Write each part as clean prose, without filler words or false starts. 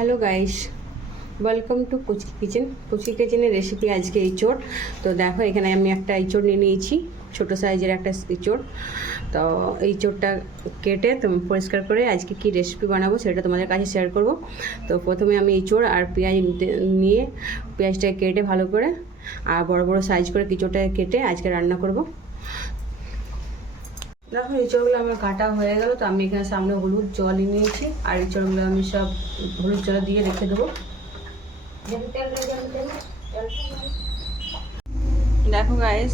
Hello guys, welcome to Puchki kitchen. Puchki কিচেনের recipe আজকে ইঁচড়। তো দেখো, এখানে আমি একটা ইঁচড় নিয়ে নিয়েছি, ছোটো সাইজের একটা ইঁচড়। তো এই ইঁচড়টা কেটে তুমি পরিষ্কার করে আজকে কি রেসিপি বানাবো সেটা তোমাদের কাছে শেয়ার করব। তো প্রথমে আমি ইঁচড় আর পেঁয়াজ নিয়ে পেঁয়াজটাকে কেটে ভালো করে আর বড় বড় সাইজ করে ইঁচড়টাকে কেটে আজকে রান্না করব। দেখো, ইঁচড়গুলো আমার কাটা হয়ে গেল। তো আমি এখানে সামনে হলুদ জল নিয়েছি আর ইঁচড়গুলো আমি সব হলুদ জল দিয়ে রেখে দেবো। দেখো গাইস,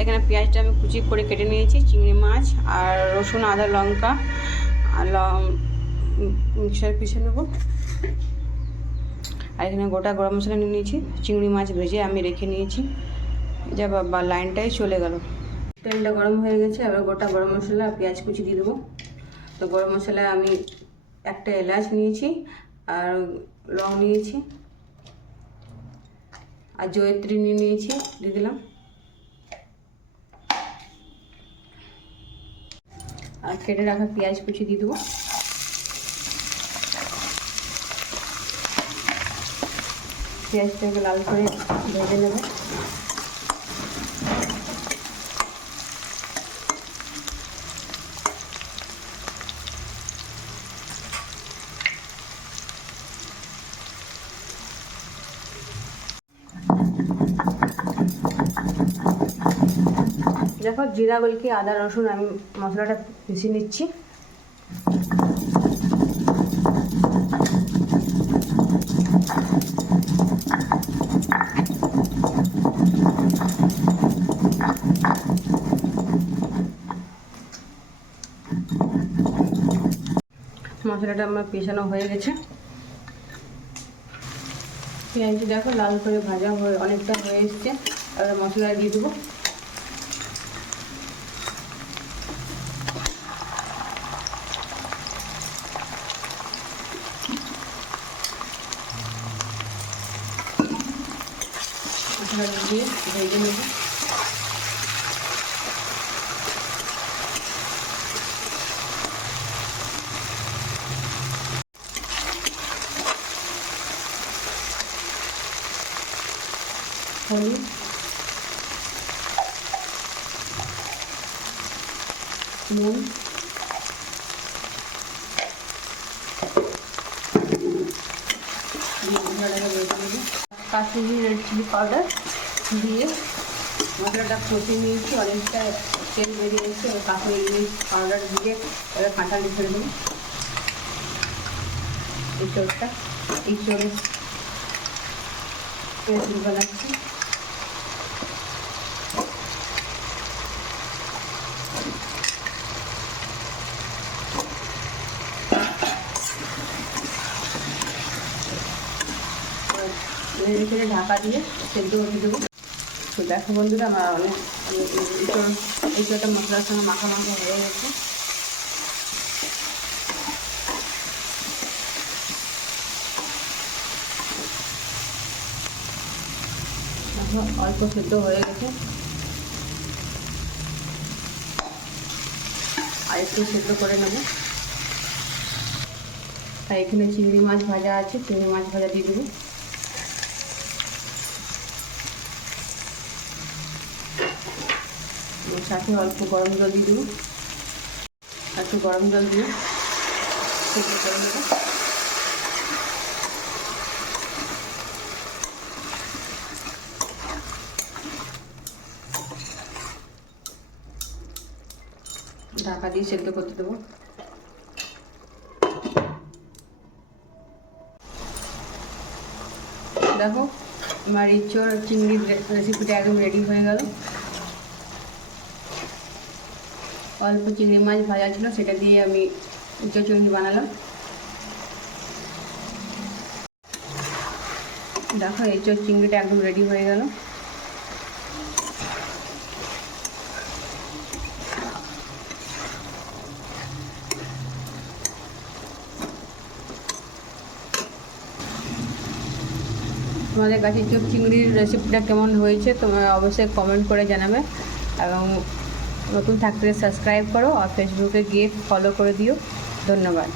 এখানে পেঁয়াজটা আমি কুচি করে কেটে নিয়েছি, চিংড়ি মাছ আর রসুন আদা লঙ্কা আর মিক্সার পিষে নেবো। আর এখানে গোটা গরম মশলা নিয়ে নিয়েছি, চিংড়ি মাছ ভেজে আমি রেখে নিয়েছি। যা বাবা, লাইনটাই চলে গেল। তেলটা গরম হয়ে গেছে, এবার গোটা গরম মশলা পেঁয়াজ কুচি দিয়ে দেবো। তো গরম মশলা আমি একটা এলাচ নিয়েছি আর লং নিয়েছি আর জয়িত্রী নিয়েছি, দিয়ে দিলাম। আর কেটে রাখা পেঁয়াজ কুচি দিয়ে দেবো। পেঁয়াজটাকে লাল করে ভেজে নেব। দেখো, জিরা গোলকি আদা রসুন আমি মশলাটা পিষে নিচ্ছি। মশলাটা আমার পেছানো হয়ে গেছে। পেঁয়াজটি দেখো লাল করে ভাজা হয়ে অনেকটা হয়ে এসছে। এবার মশলা দিয়ে দেবো। মশলা দিয়ে ভেজে নেব। হলুদ, নুন, কাশ্মীরি রেড চিলি পাউডার দিয়ে মশলাটা কষিয়ে নিয়েছি। অনেকটা তেল বেরিয়ে এসেছে। এবার কাশ্মীরি পাউডার দিয়ে এবার কাঁচা দিয়ে ফেলে দেবো। এই চোরটা বানাচ্ছি। ঢাকা দিয়ে সেদ্ধ হতে দেবো। তো দেখো বন্ধুরা, আমার অনেক এইটা মশলার সঙ্গে মাখা হয়ে গেছে। অল্প সেদ্ধ হয়ে গেছে, আর একটু সেদ্ধ করে নেব। আর এখানে চিংড়ি মাছ ভাজা আছে, চিংড়ি মাছ ভাজা দিয়ে দেবো। সাথে অল্প গরম জল দিয়ে দেবো। একটু গরম জল দিয়ে সেদ্ধ করে দেবো। ঢাকা দিয়ে সেদ্ধ করতে দেবো। দেখো, আমার ইঁচড় চিংড়ির রেসিপিটা একদম রেডি হয়ে গেল। অল্প চিংড়ি মাছ ভাজা ছিল, সেটা দিয়ে আমি ইঁচড় চিংড়ি বানালাম। দেখো, ইঁচড় চিংড়িটা একদম রেডি হয়ে গেল। তোমাদের কাছে ইঁচড় চিংড়ির রেসিপিটা কেমন হয়েছে তোমরা অবশ্যই কমেন্ট করে জানাবে, এবং নতুন থাকলে সাবস্ক্রাইব করো আর ফেসবুকে গিয়ে ফলো করে দিও। ধন্যবাদ।